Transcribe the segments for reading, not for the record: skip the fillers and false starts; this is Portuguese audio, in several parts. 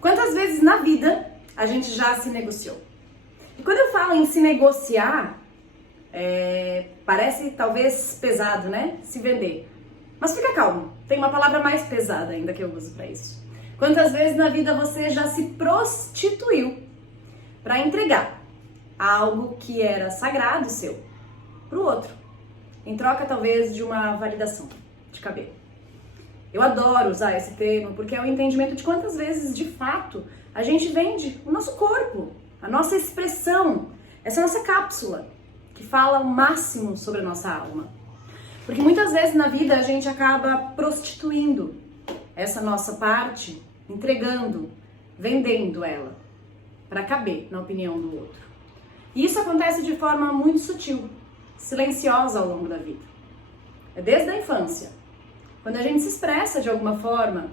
Quantas vezes na vida a gente já se negociou? E quando eu falo em se negociar, parece talvez pesado, né? Se vender. Mas fica calmo, tem uma palavra mais pesada ainda que eu uso para isso. Quantas vezes na vida você já se prostituiu para entregar algo que era sagrado seu para o outro, em troca talvez de uma validação de cabelo? Eu adoro usar esse termo porque é o entendimento de quantas vezes, de fato, a gente vende o nosso corpo, a nossa expressão, essa nossa cápsula que fala o máximo sobre a nossa alma. Porque muitas vezes na vida a gente acaba prostituindo essa nossa parte, entregando, vendendo ela para caber na opinião do outro. E isso acontece de forma muito sutil, silenciosa ao longo da vida. É desde a infância, quando a gente se expressa de alguma forma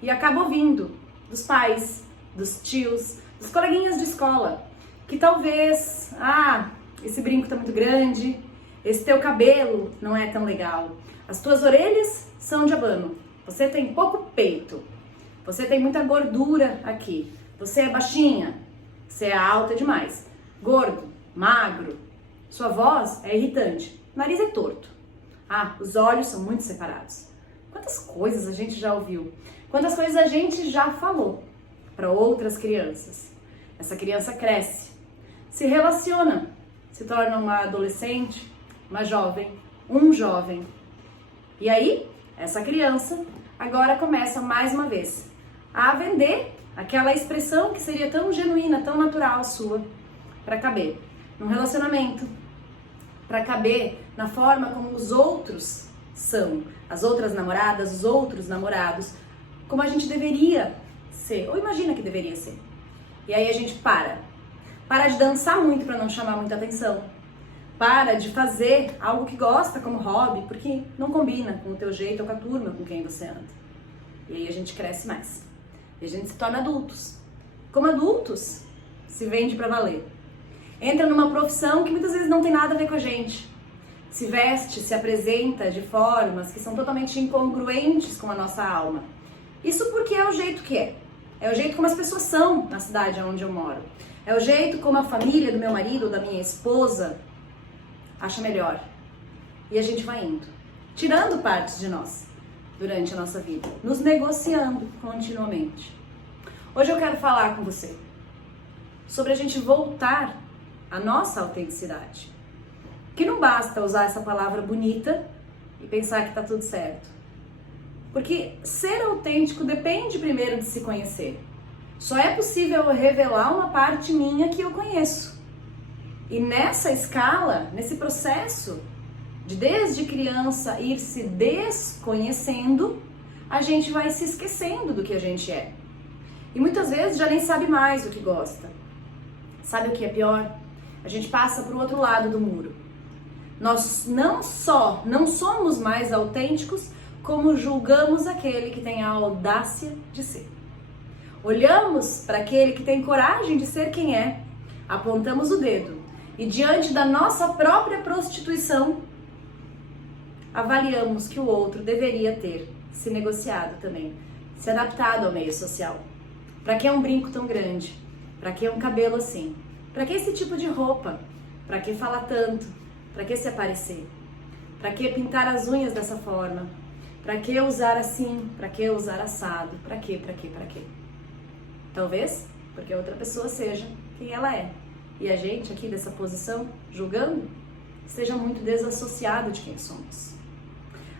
e acaba ouvindo dos pais, dos tios, dos coleguinhas de escola, que talvez, esse brinco tá muito grande, esse teu cabelo não é tão legal, as tuas orelhas são de abano, você tem pouco peito, você tem muita gordura aqui, você é baixinha, você é alta demais, gordo, magro, sua voz é irritante, nariz é torto, os olhos são muito separados. Quantas coisas a gente já ouviu, quantas coisas a gente já falou para outras crianças. Essa criança cresce, se relaciona, se torna uma adolescente, uma jovem, um jovem. E aí, essa criança agora começa mais uma vez a vender aquela expressão que seria tão genuína, tão natural sua, para caber num relacionamento, para caber na forma como os outros são, as outras namoradas, os outros namorados, como a gente deveria ser, ou imagina que deveria ser. E aí a gente para de dançar muito para não chamar muita atenção, para de fazer algo que gosta como hobby, porque não combina com o teu jeito ou com a turma com quem você anda. E aí a gente cresce mais, e a gente se torna adultos. Como adultos, se vende para valer. Entra numa profissão que muitas vezes não tem nada a ver com a gente. Se veste, se apresenta de formas que são totalmente incongruentes com a nossa alma. Isso porque é o jeito que é. É o jeito como as pessoas são na cidade onde eu moro. É o jeito como a família do meu marido ou da minha esposa acha melhor. E a gente vai indo, tirando partes de nós durante a nossa vida, nos negociando continuamente. Hoje eu quero falar com você sobre a gente voltar à nossa autenticidade. Que não basta usar essa palavra bonita e pensar que tá tudo certo. Porque ser autêntico depende primeiro de se conhecer. Só é possível eu revelar uma parte minha que eu conheço. E nessa escala, nesse processo de desde criança ir se desconhecendo, a gente vai se esquecendo do que a gente é. E muitas vezes já nem sabe mais o que gosta. Sabe o que é pior? A gente passa para o outro lado do muro. Nós não só não somos mais autênticos, como julgamos aquele que tem a audácia de ser. Olhamos para aquele que tem coragem de ser quem é, apontamos o dedo e diante da nossa própria prostituição, avaliamos que o outro deveria ter se negociado também, se adaptado ao meio social. Para que um brinco tão grande? Para que um cabelo assim? Para que esse tipo de roupa? Para que falar tanto? Para que se aparecer? Para que pintar as unhas dessa forma? Para que usar assim? Para que usar assado? Para que? Talvez porque a outra pessoa seja quem ela é. E a gente aqui dessa posição, julgando, esteja muito desassociado de quem somos.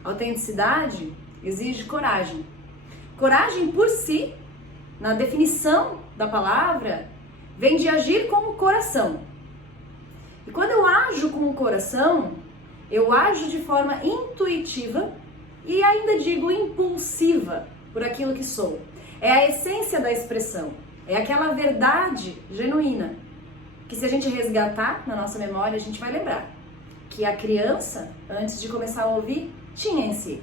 Autenticidade exige coragem. Coragem por si, na definição da palavra, vem de agir com o coração. E quando eu ajo com o coração, eu ajo de forma intuitiva e ainda digo impulsiva por aquilo que sou. É a essência da expressão, é aquela verdade genuína, que se a gente resgatar na nossa memória, a gente vai lembrar que a criança, antes de começar a ouvir, tinha em si.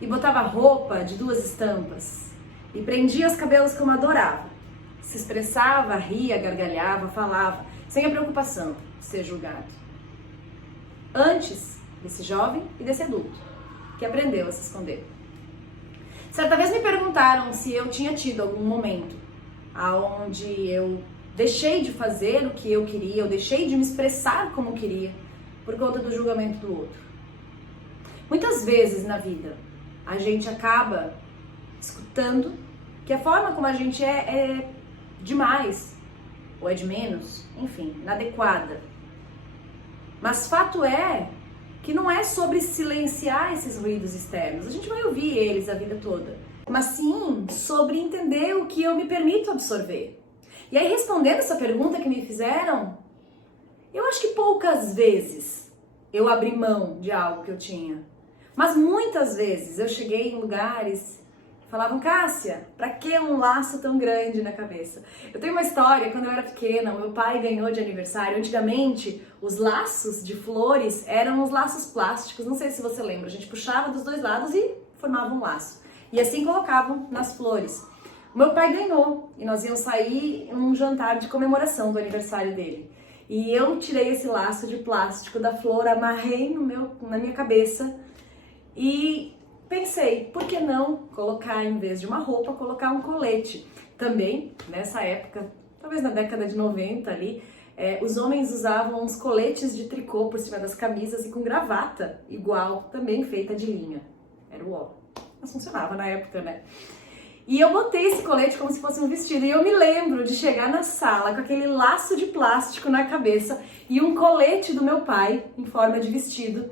E botava roupa de duas estampas, e prendia os cabelos como adorava. Se expressava, ria, gargalhava, falava, sem a preocupação de ser julgado. Antes desse jovem e desse adulto, que aprendeu a se esconder. Certa vez me perguntaram se eu tinha tido algum momento onde eu deixei de fazer o que eu queria, eu deixei de me expressar como queria por conta do julgamento do outro. Muitas vezes na vida a gente acaba escutando que a forma como a gente é demais, ou é de menos, enfim, inadequada. Mas fato é que não é sobre silenciar esses ruídos externos, a gente vai ouvir eles a vida toda, mas sim sobre entender o que eu me permito absorver. E aí, respondendo essa pergunta que me fizeram, eu acho que poucas vezes eu abri mão de algo que eu tinha, mas muitas vezes eu cheguei em lugares que falavam: Cássia, pra que um laço tão grande na cabeça? Eu tenho uma história, quando eu era pequena, meu pai ganhou de aniversário. Antigamente, os laços de flores eram os laços plásticos, não sei se você lembra, a gente puxava dos dois lados e formava um laço. E assim colocavam nas flores. O meu pai ganhou e nós íamos sair em um jantar de comemoração do aniversário dele. E eu tirei esse laço de plástico da flor, amarrei na minha cabeça e pensei, por que não colocar, em vez de uma roupa, colocar um colete? Também, nessa época, talvez na década de 90 ali, os homens usavam uns coletes de tricô por cima das camisas e com gravata igual, também feita de linha. Era o ó. Mas funcionava na época, né? E eu botei esse colete como se fosse um vestido. E eu me lembro de chegar na sala com aquele laço de plástico na cabeça e um colete do meu pai em forma de vestido.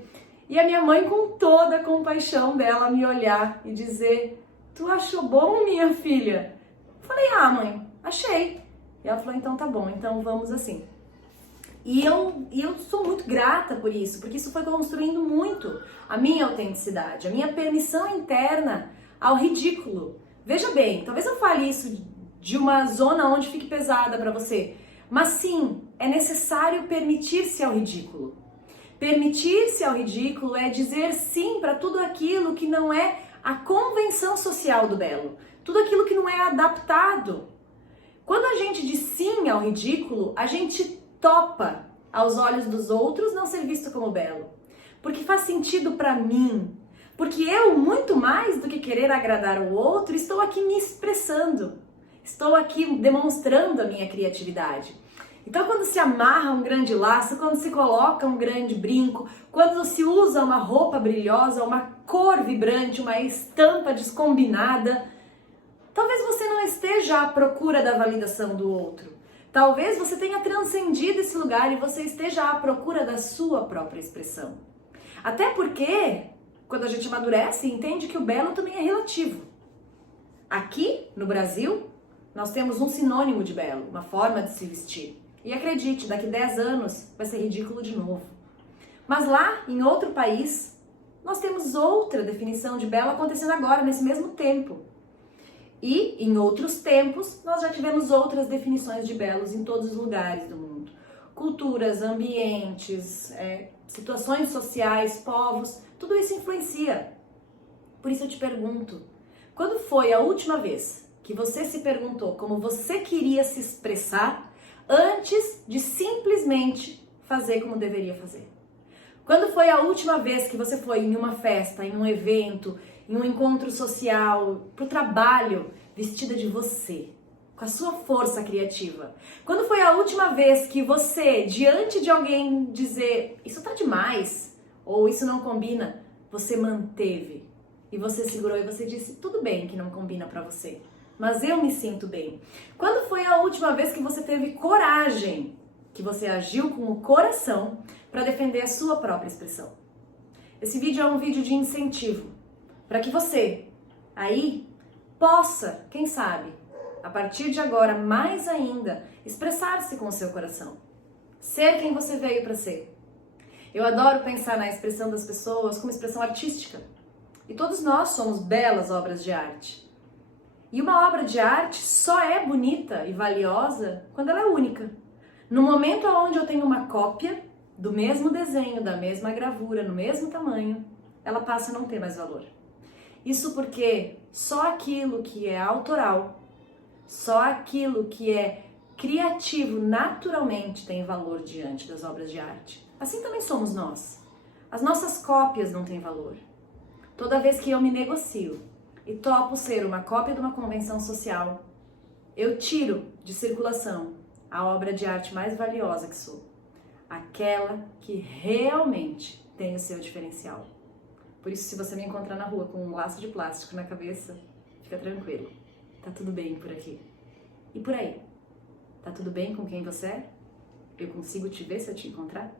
E a minha mãe, com toda a compaixão dela, me olhar e dizer: tu achou bom, minha filha? Eu falei: ah, mãe, achei. E ela falou: então tá bom, então vamos assim. E eu sou muito grata por isso, porque isso foi construindo muito a minha autenticidade, a minha permissão interna ao ridículo. Veja bem, talvez eu fale isso de uma zona onde fique pesada para você, mas sim, é necessário permitir-se ao ridículo. Permitir-se ao ridículo é dizer sim para tudo aquilo que não é a convenção social do belo, tudo aquilo que não é adaptado. Quando a gente diz sim ao ridículo, a gente topa aos olhos dos outros não ser visto como belo, porque faz sentido para mim. Porque eu, muito mais do que querer agradar o outro, estou aqui me expressando. Estou aqui demonstrando a minha criatividade. Então, quando se amarra um grande laço, quando se coloca um grande brinco, quando se usa uma roupa brilhosa, uma cor vibrante, uma estampa descombinada, talvez você não esteja à procura da validação do outro. Talvez você tenha transcendido esse lugar e você esteja à procura da sua própria expressão. Até porque, quando a gente amadurece, entende que o belo também é relativo. Aqui, no Brasil, nós temos um sinônimo de belo, uma forma de se vestir. E acredite, daqui 10 anos vai ser ridículo de novo. Mas lá, em outro país, nós temos outra definição de belo acontecendo agora, nesse mesmo tempo. E, em outros tempos, nós já tivemos outras definições de belos em todos os lugares do mundo. Culturas, ambientes, situações sociais, povos, tudo isso influencia. Por isso eu te pergunto, quando foi a última vez que você se perguntou como você queria se expressar antes de simplesmente fazer como deveria fazer? Quando foi a última vez que você foi em uma festa, em um evento, em um encontro social, pro trabalho, vestida de você, com a sua força criativa? Quando foi a última vez que você, diante de alguém dizer, isso tá demais, ou isso não combina, você manteve, e você segurou e você disse, tudo bem que não combina pra você, mas eu me sinto bem? Quando foi a última vez que você teve coragem, que você agiu com o coração para defender a sua própria expressão? Esse vídeo é um vídeo de incentivo para que você aí possa, quem sabe, a partir de agora, mais ainda, expressar-se com o seu coração. Ser quem você veio para ser. Eu adoro pensar na expressão das pessoas como expressão artística. E todos nós somos belas obras de arte. E uma obra de arte só é bonita e valiosa quando ela é única. No momento onde eu tenho uma cópia do mesmo desenho, da mesma gravura, no mesmo tamanho, ela passa a não ter mais valor. Isso porque só aquilo que é autoral, só aquilo que é criativo naturalmente tem valor diante das obras de arte. Assim também somos nós. As nossas cópias não têm valor. Toda vez que eu me negocio e topo ser uma cópia de uma convenção social, eu tiro de circulação a obra de arte mais valiosa que sou, aquela que realmente tem o seu diferencial. Por isso, se você me encontrar na rua com um laço de plástico na cabeça, fica tranquilo, tá tudo bem por aqui. E por aí, tá tudo bem com quem você é? Eu consigo te ver se eu te encontrar?